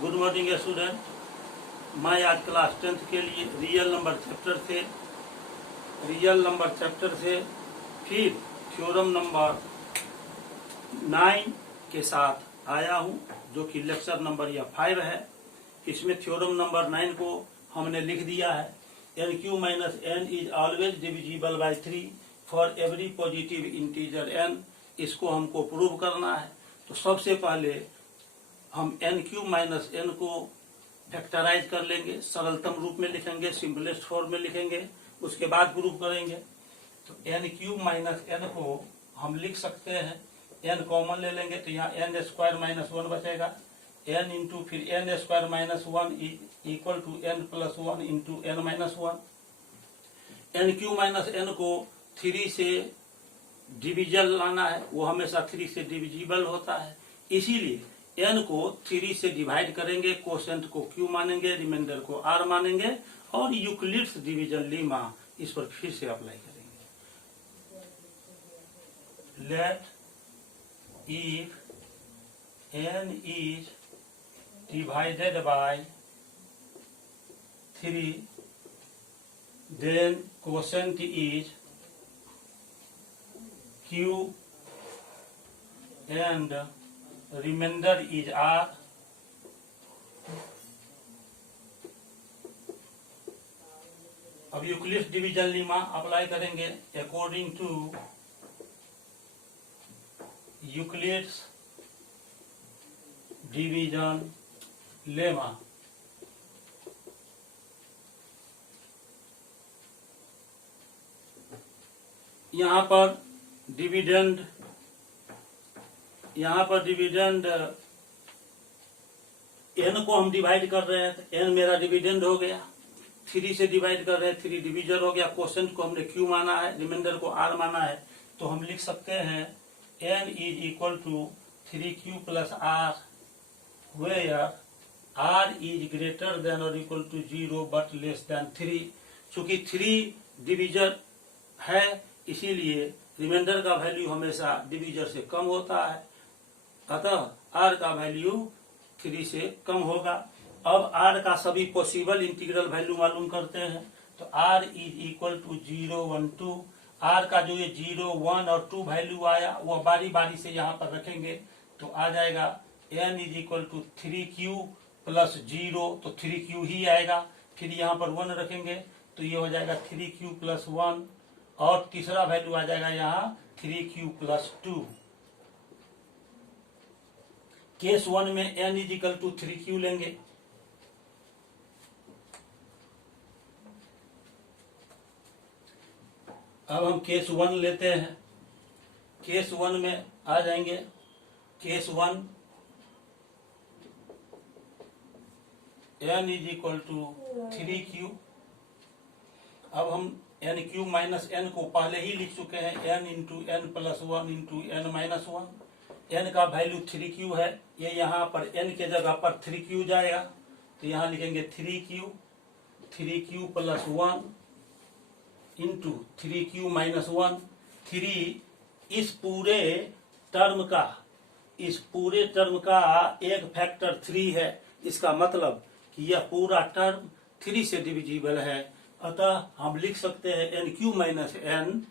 Good morning student. मैं आज class 10th के लिए रियल नंबर चैप्टर से फिर थ्योरम नंबर 9 के साथ आया हूं, जो कि लेक्चर नंबर 5 है। इसमें थ्योरम नंबर 9 को हमने लिख दिया है। NQ minus n is always divisible by 3 for every positive integer n। इसको हमको प्रूव करना है। तो सबसे पहले हम NQ माइनस n को फैक्टराइज कर लेंगे, सरलतम रूप में लिखेंगे, सिंपलेस्ट फॉर्म में लिखेंगे, उसके बाद प्रूव करेंगे। तो NQ माइनस n को हम लिख सकते हैं, n कॉमन ले लेंगे तो यहाँ n स्क्वायर माइनस 1 बचेगा। n इंटू फिर n square minus 1 equal to n plus 1 into n minus 1। NQ minus n को 3 से डिविजल लाना है, वो हमेशा 3 से डिविजिबल होता है, इसीलिए n को 3 से डिवाइड करेंगे, कोसेंट को q मानेंगे, रिमाइंडर को r मानेंगे और यूक्लिड्स डिवीजन लीमा इस पर फिर से अप्लाई करेंगे। Let if n is divided by 3 then quotient is q and remainder is r। अब यूक्लिड्स डिवीजन लीमा अप्लाई करेंगे। According to Euclid's division lemma यहाँ पर डिविडेंड n को हम डिवाइड कर रहे हैं तो n मेरा डिविडेंड हो गया। 3 से डिवाइड कर रहे हैं, 3 डिविजन हो गया। कोसेंट को हमने q माना है, रिमाइंडर को r माना है, तो हम लिख सकते हैं n is equal to 3q plus r where r is greater than और equal to 0 but less than 3। चूंकि 3 डिविजन है, इसीलिए रिमाइंडर का वैल्यू हमेशा डिविजर से कम होता है, अतः r का वैल्यू 3 से कम होगा। अब r का सभी पॉसिबल इंटीग्रल वैल्यू मालूम करते हैं। तो r is equal to 0 1 2। r का जो ये 0 1 और 2 वैल्यू आया वह बारी बारी से यहाँ पर रखेंगे, तो आ जाएगा n is equal to 3q plus 0, तो 3q ही आएगा। फिर यहाँ पर 1 रखेंगे तो ये हो जाएगा 3q प्लस 1 और तीसरा वैल्यू आ जाएगा यहाँ 3q प्लस 2। केस 1 में n is equal to 3q लेंगे। अब हम केस 1 लेते हैं। केस 1 में आ जाएंगे। केस 1 n is equal to 3q। अब हम NQ माइनस n को पहले ही लिख चुके हैं, n into n plus 1 into n minus 1। n का वैल्यू 3q है, ये यहाँ पर n के जगह पर 3q जाएगा, तो यहाँ लिखेंगे 3q plus 1 into 3q minus 1। 3 इस पूरे टर्म का एक फैक्टर 3 है। इसका मतलब कि यह पूरा टर्म 3 से डिविजिबल है, अतः हम लिख सकते हैं NQ माइनस n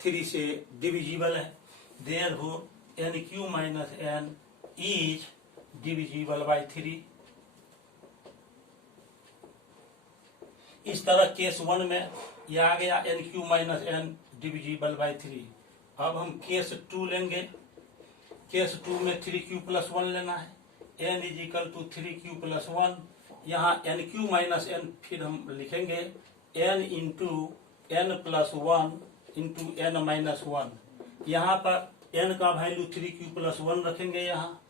3 से डिविजिबल है। Therefore NQ minus n is divisible by 3। इस तरह केस 1 में यह आ गया NQ minus n divisible by 3। अब हम केस 2 लेंगे। केस 2 में 3q प्लस 1 लेना है। n is equal to 3q plus 1। यहाँ NQ माइनस n फिर हम लिखेंगे n into n plus 1 into n minus 1। यहाँ पर n का वैल्यू 3q प्लस 1 रखेंगे यहाँ,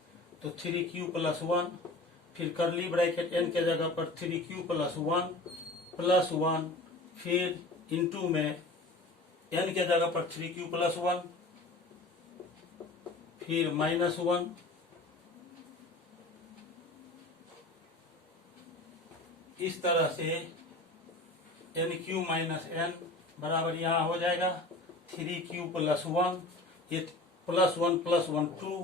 तो 3q प्लस 1, फिर करली ब्रैकेट n के जगह पर 3q प्लस 1 फिर इंटू में n के जगह पर 3q प्लस 1 फिर माइनस 1। इस तरह से NQ माइनस n बराबर यहाँ हो जाएगा 3q प्लस 1, ये प्लस 1 2,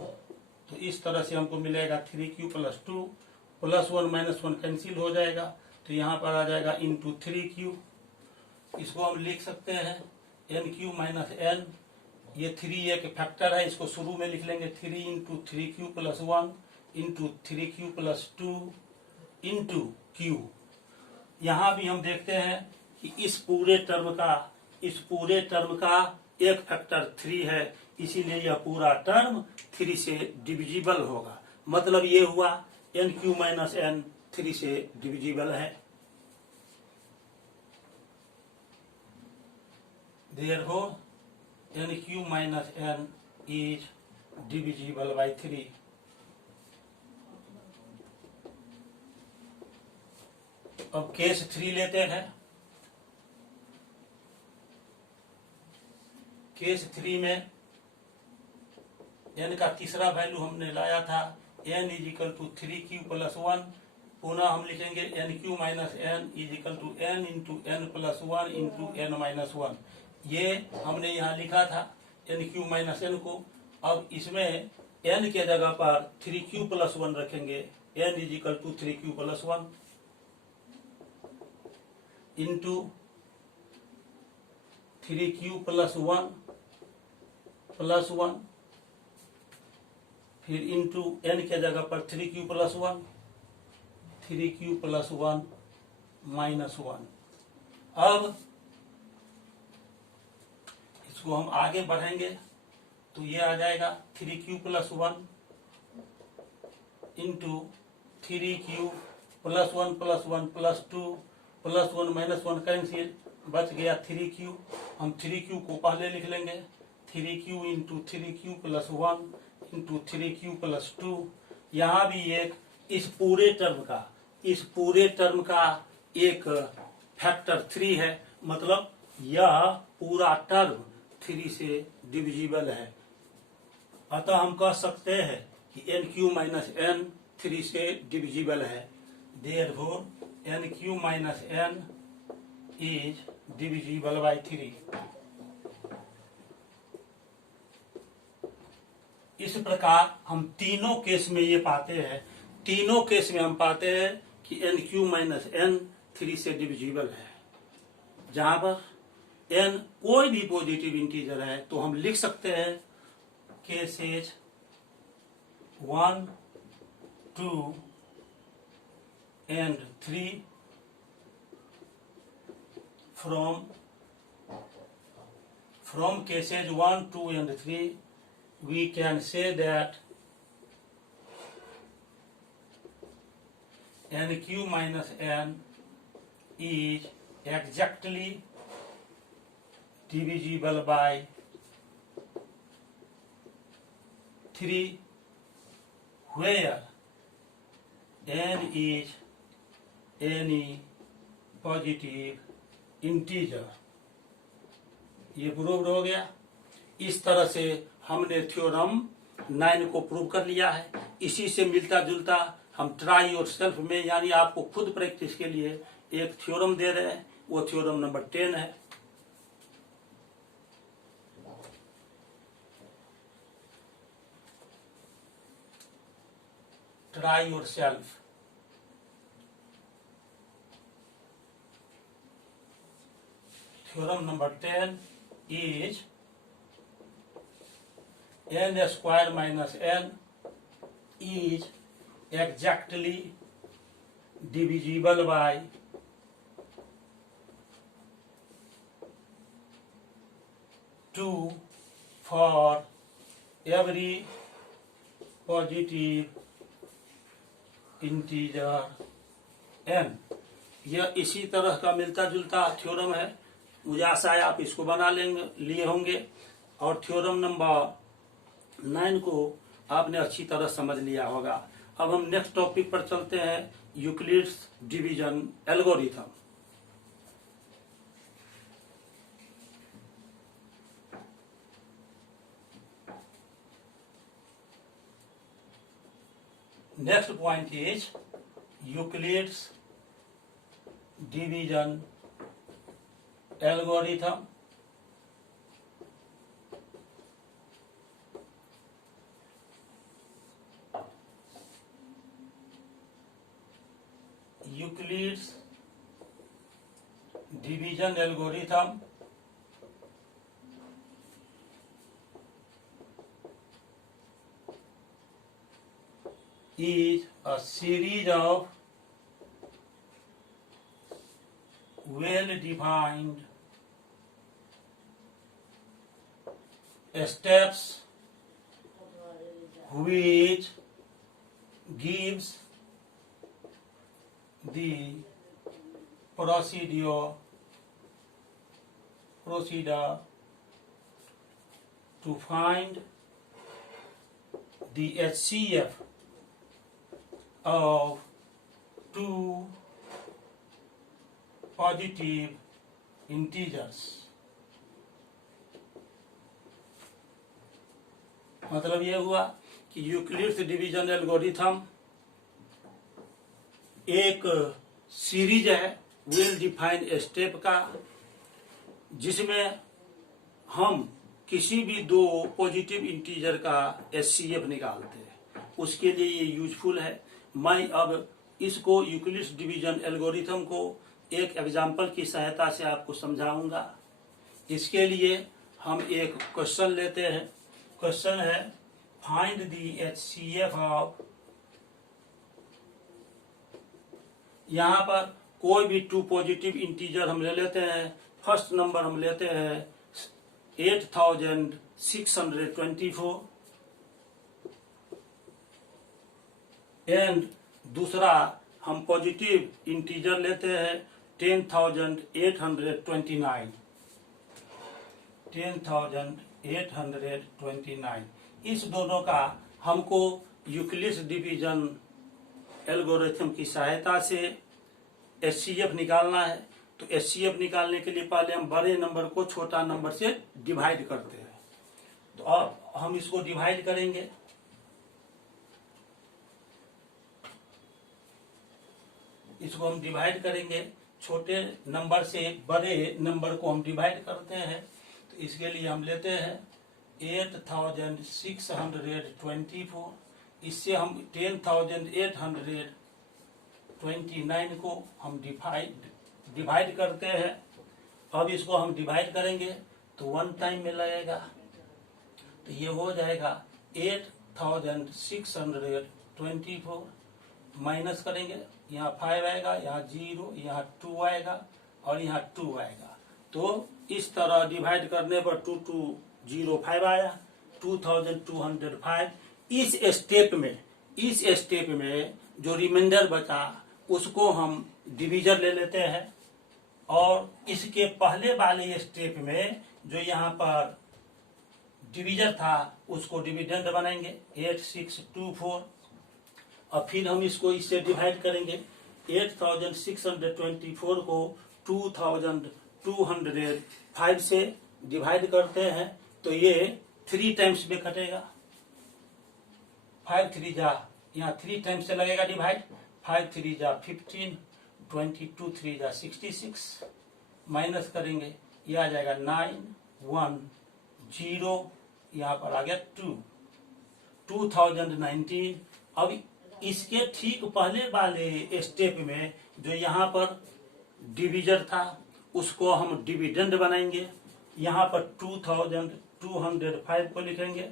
तो इस तरह से हमको मिलेगा 3q प्लस 2 +1 -1 कैंसिल हो जाएगा, तो यहाँ पर आ जाएगा इंटू 3q। इसको हम लिख सकते हैं NQ - N, ये 3 एक फैक्टर है, इसको शुरू में लिख लेंगे 3 into 3q + 1 into 3q + 2 into q। यहाँ भी हम देखते हैं कि इस पूरे टर्म का एक फैक्टर 3 है, इसीलिए यह पूरा टर्म 3 से डिविजिबल होगा। मतलब ये हुआ NQ - N 3 से डिविजिबल है। Therefore, NQ - N is divisible by 3। अब केस 3 लेते हैं। केस 3 में n का तीसरा वैल्यू हमने लाया था n = 3q + 1। पुनः हम लिखेंगे NQ - N = n into n + 1 into n - 1। ये हमने यहाँ लिखा था NQ - N को। अब इसमें n के जगह पर 3q + 1 रखेंगे, n = 3q + 1 इंटू 3q + 1 + 1, फिर इंटू n के जगह पर 3q + 1, 3q + 1 - 1। अब इसको हम आगे बढ़ेंगे तो ये आ जाएगा 3q + 1 इंटू 3q + 1 + 1 + 2 +1 - 1 कैंसिल, बच गया 3q। हम 3q को पहले लिख लेंगे 3q into 3q + 1 into 3q + 2। यहाँ भी एक इस पूरे टर्म का एक फैक्टर 3 है, मतलब यह पूरा टर्म 3 से डिविजिबल है। अतः हम कह सकते हैं कि NQ - N 3 से डिविजिबल है। Therefore, NQ - N is divisible by 3। इस प्रकार हम तीनों केस में ये पाते हैं, तीनों केस में हम पाते हैं कि NQ - N 3 से डिविजिबल है। जहां पर n कोई भी पॉजिटिव इंटीजर है तो हम लिख सकते हैं cases 1, 2 and 3 from cases 1, 2 and 3 we can say that NQ - N is exactly divisible by 3 where n is any positive integer. ये प्रूव्ड हो गया। इस तरह से हमने थ्योरम 9 को प्रूव कर लिया है। इसी से मिलता जुलता हम ट्राई और सेल्फ में, यानी आपको खुद प्रैक्टिस के लिए एक थ्योरम दे रहे हैं, वो थ्योरम नंबर 10 है। ट्राई और self. Theorem number 10 is n² minus n is exactly divisible by 2 for every positive integer n। यह इसी तरह का मिलता जुलता थ्योरम है। मुझे आशा है आप इसको बना लिए होंगे और थ्योरम नंबर 9 को आपने अच्छी तरह समझ लिया होगा। अब हम नेक्स्ट टॉपिक पर चलते हैं, Euclid's division algorithm. Next point is Euclid's division algorithm. Euclid's division algorithm is a series of well-defined steps which gives the procedure to find the HCF of two positive integers। मतलब ये हुआ कि Euclid's division algorithm एक series है well defined step का, जिसमें हम किसी भी दो पॉजिटिव इंटीजर का एचसीएफ निकालते हैं। उसके लिए ये यूजफुल है। मैं अब इसको यूक्लिड्स डिवीजन एल्गोरिथम को एक एग्जाम्पल की सहायता से आपको समझाऊंगा। इसके लिए हम एक क्वेश्चन लेते हैं। क्वेश्चन है फाइंड द एचसीएफ ऑफ, यहाँ पर कोई भी टू पॉजिटिव इंटीजर हम ले लेते हैं। फर्स्ट नंबर हम लेते हैं 8624 एंड दूसरा हम पॉजिटिव इंटीजर लेते हैं 10,829। इस दोनों का हमको यूक्लिड्स डिवीजन एल्गोरिथम की सहायता से एचसीएफ निकालना है। तो एचसीएफ निकालने के लिए पहले हम बड़े नंबर को छोटा नंबर से डिवाइड करते हैं। तो अब हम इसको डिवाइड करेंगे। इसको हम डिवाइड करेंगे, छोटे नंबर से बड़े नंबर को हम डिवाइड करते हैं। तो इसके लिए हम लेते हैं 8624, इससे हम 10,829 को हम डिवाइड करते हैं। अब इसको हम डिवाइड करेंगे तो वन टाइम में लगेगा, तो ये हो जाएगा 8624 माइनस करेंगे, यहाँ 5 आएगा, यहाँ 0, यहाँ 2 आएगा और यहाँ 2 आएगा। तो इस तरह डिवाइड करने पर 2205 आया, 2205। इस स्टेप में जो रिमाइंडर बचा उसको हम डिवीजर ले लेते हैं, और इसके पहले वाले स्टेप में जो यहाँ पर डिवीजर था उसको डिविडेंड बनाएंगे 8624। और फिर हम इसको इससे डिवाइड करेंगे। 8624 को 2205 से डिवाइड करते हैं तो ये 3 टाइम्स में कटेगा। 5 3 जा, यहाँ 3 टाइम्स से लगेगा डिवाइड। 5 3 जा 15, 22 3 जा 66, माइनस करेंगे, ये आ जाएगा 910, यहाँ पर आ गया 2019। अब इसके ठीक पहले वाले स्टेप में जो यहाँ पर डिवीजर था उसको हम डिविडेंड बनाएंगे। यहाँ पर 2205 को लिखेंगे।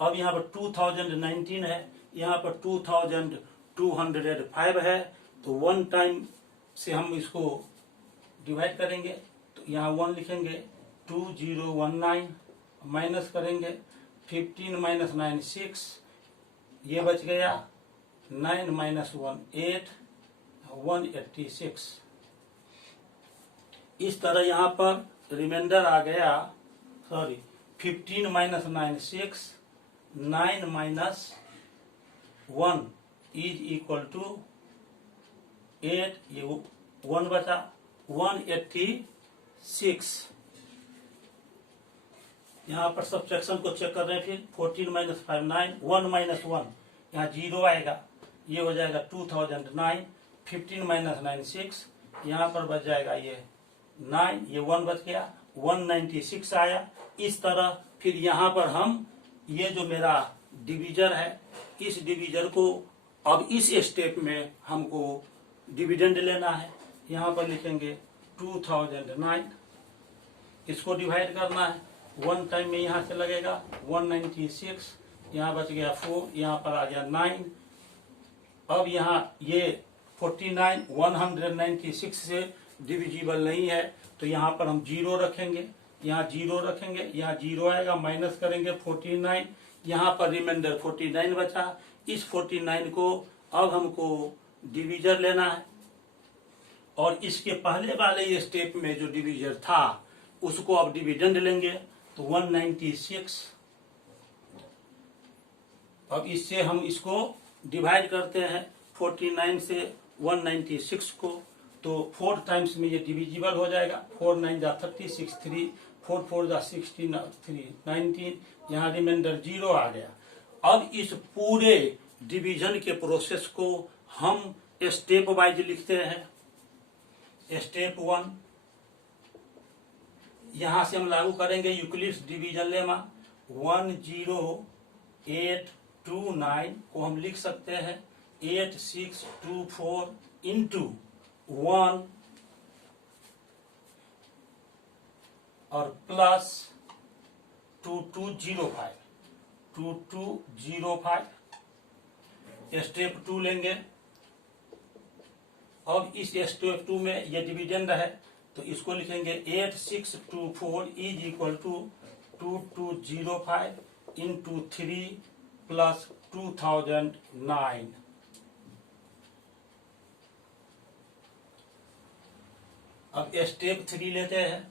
अब यहाँ पर 2019 है, यहाँ पर 2205 है, तो वन टाइम से हम इसको डिवाइड करेंगे। तो यहाँ 1 लिखेंगे, 2019 माइनस करेंगे, 15 माइनस 9 6, ये बच गया 9 माइनस 1 8, 186। इस तरह यहाँ पर रिमाइंडर आ गया, 15 minus 9 6, 9 minus 1 is equal to 8, ये 1 बचा 186। यहाँ पर सब्ट्रैक्शन को चेक कर रहे हैं। फिर 14 माइनस 5 9, 1 माइनस 1, यहाँ 0 आएगा, ये हो जाएगा 2009। 15 माइनस 9 6, यहाँ पर बच जाएगा ये 9, ये 1 बच गया, 196 आया। इस तरह फिर यहाँ पर हम ये जो मेरा डिवीजर है, इस डिवीजर को अब इस स्टेप में हमको डिविडेंड लेना है, यहाँ पर लिखेंगे 2009, इसको डिवाइड करना है, 1 टाइम में यहाँ से लगेगा 196, यहाँ बच गया 4, यहाँ पर आ गया 9। अब यहाँ ये 49 196 से डिविजिबल नहीं है, तो यहाँ पर हम 0 रखेंगे, यहाँ 0 रखेंगे, यहाँ 0 आएगा, माइनस करेंगे 49, यहाँ पर रिमाइंडर 49 बचा। इस 49 को अब हमको डिविजर लेना है, और इसके पहले वाले स्टेप में जो डिविजर था उसको अब डिविडेंड लेंगे, तो 196। अब इससे हम इसको डिवाइड करते हैं 49 से 196 को, तो 4 टाइम्स में ये डिविजिबल हो जाएगा। 4 9 जा 36, 3 4 4 जा 16, 3 19, यहाँ रिमाइंडर 0 आ गया। अब इस पूरे डिवीजन के प्रोसेस को हम स्टेप वाइज लिखते हैं। स्टेप 1, यहां से हम लागू करेंगे यूक्लिड्स डिवीजन लेमा। 10829 को हम लिख सकते हैं 8624 इंटू 1 और प्लस 2205। स्टेप 2 लेंगे। अब इस स्टेप 2 में ये डिविडेंड है, तो इसको लिखेंगे 8624 is equal to 2205 into 3 plus 2009। अब स्टेप 3 लेते हैं।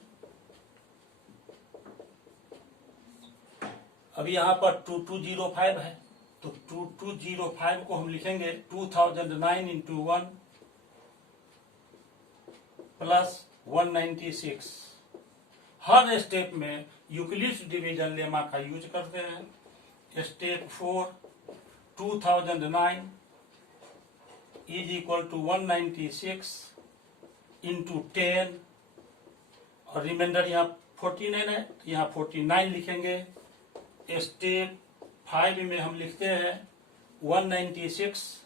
अब यहाँ पर 2205 है, तो 2205 को हम लिखेंगे 2009 इंटू 1 प्लस 196। हर स्टेप में यूक्लिड्स डिवीजन लेमा का यूज करते हैं। Step 4, 2009 is equal to 196 into 10, और रिमाइंडर यहाँ 49 है, तो यहाँ 49 लिखेंगे। स्टेप 5 में हम लिखते हैं 196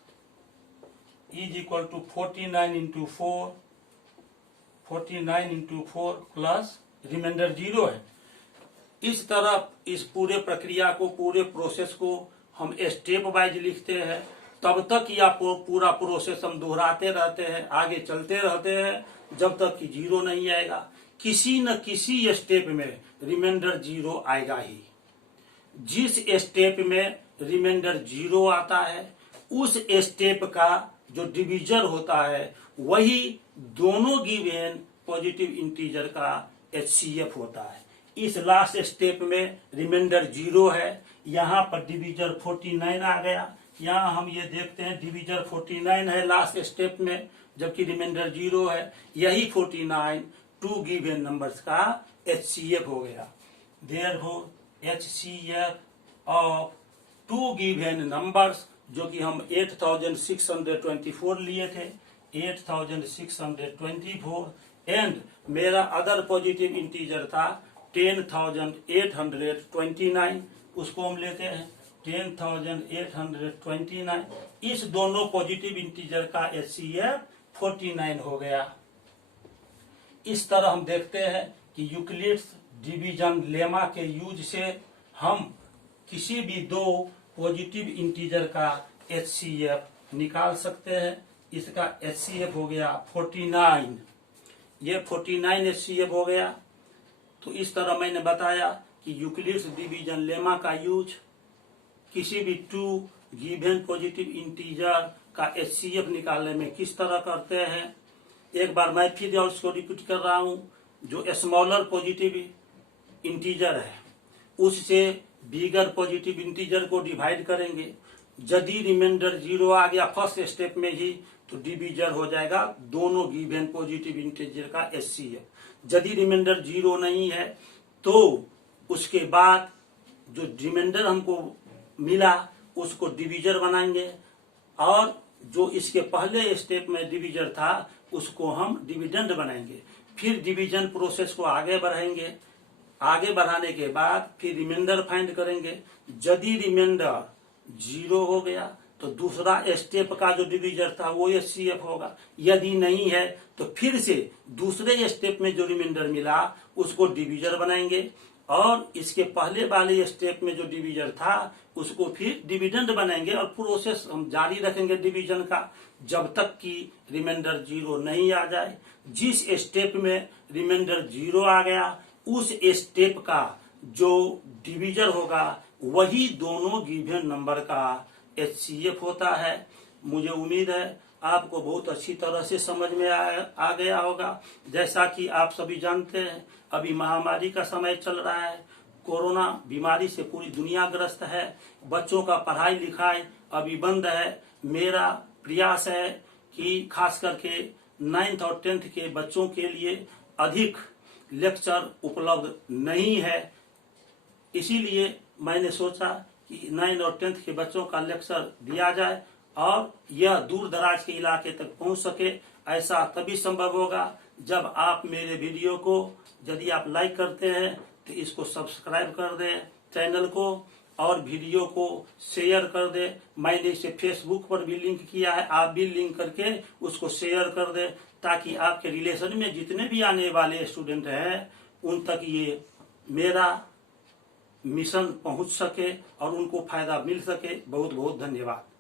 is equal to 49 into 4, 49 into 4 plus remainder 0 है। इस तरह इस पूरे प्रक्रिया को, पूरे प्रोसेस को हम स्टेप वाइज लिखते हैं। तब तक यह पूरा प्रोसेस हम दोहराते रहते हैं, आगे चलते रहते हैं, जब तक कि 0 नहीं आएगा। किसी न किसी स्टेप में रिमाइंडर 0 आएगा ही। जिस स्टेप में रिमाइंडर 0 आता है, उस स्टेप का जो डिविजर होता है वही दोनों गिवन पॉजिटिव इंटीजर का HCF होता है। इस लास्ट स्टेप में रिमाइंडर 0 है, यहाँ पर डिविजर 49 आ गया। यहाँ हम ये देखते हैं डिविजर 49 है लास्ट स्टेप में, जबकि रिमाइंडर 0 है। यही 49 टू गिवन नंबर्स का HCF हो गया। Therefore HCF of two given numbers, जो कि हम 8624 लिए थे, 8624, एंड मेरा अदर पॉजिटिव इंटीजर था 10829, उसको हम लेते हैं 10829। इस दोनों पॉजिटिव इंटीजर का HCF 49 हो गया। इस तरह हम देखते हैं कि यूक्लिड्स डिवीजन लेमा के यूज से हम किसी भी दो पॉजिटिव इंटीजर का HCF निकाल सकते हैं। इसका HCF हो गया 49, ये 49 HCF हो गया। तो इस तरह मैंने बताया कि यूक्लिड्स डिवीजन लेमा का यूज किसी भी टू गिवन पॉजिटिव इंटीजर का HCF निकालने में किस तरह करते हैं। एक बार मैं फिर उसको रिपीट कर रहा हूं। जो स्मॉलर पॉजिटिव इंटीजर है उससे बिगर पॉजिटिव इंटीजर को डिवाइड करेंगे। यदि रिमाइंडर 0 आ गया फर्स्ट स्टेप में ही, तो डिवीजर हो जाएगा दोनों गिवन पॉजिटिव इंटीजर का HCF। यदि रिमाइंडर 0 नहीं है तो उसके बाद जो रिमाइंडर हमको मिला उसको डिवीजर बनाएंगे, और जो इसके पहले स्टेप में डिवीजर था उसको हम डिविडेंड बनाएंगे। फिर डिवीजन प्रोसेस को आगे बढ़ाएंगे। आगे बढ़ाने के बाद फिर रिमाइंडर फाइंड करेंगे। यदि रिमाइंडर 0 हो गया तो दूसरा स्टेप का जो डिवीजर था वो HCF होगा। यदि नहीं है तो फिर से दूसरे स्टेप में जो रिमाइंडर मिला उसको डिवीजर बनाएंगे और इसके पहले वाले स्टेप में जो डिवीजर था उसको फिर डिविडेंड बनाएंगे और प्रोसेस हम जारी रखेंगे डिवीजन का जब तक कि रिमाइंडर 0 नहीं आ जाए। जिस स्टेप में रिमाइंडर 0 आ गया उस स्टेप का जो डिवीजर होगा वही दोनों गिवन नंबर का HCF होता है। मुझे उम्मीद है आपको बहुत अच्छी तरह से समझ में आ गया होगा। जैसा कि आप सभी जानते हैं अभी महामारी का समय चल रहा है, कोरोना बीमारी से पूरी दुनिया ग्रस्त है, बच्चों का पढ़ाई लिखाई अभी बंद है। मेरा प्रयास है कि खास करके 9th और 10th के बच्चों के लिए अधिक लेक्चर उपलब्ध नहीं है, इसीलिए मैंने सोचा कि 9 और 10th के बच्चों का लेक्चर दिया जाए और यह दूर दराज के इलाके तक पहुंच सके। ऐसा तभी संभव होगा जब आप मेरे वीडियो को यदि आप लाइक करते हैं तो इसको सब्सक्राइब कर दें चैनल को और वीडियो को शेयर कर दें। मैंने इसे फेसबुक पर भी लिंक किया है, आप भी लिंक करके उसको शेयर कर दें ताकि आपके रिलेशन में जितने भी आने वाले स्टूडेंट हैं उन तक ये मेरा मिशन पहुंच सके और उनको फायदा मिल सके। बहुत बहुत धन्यवाद।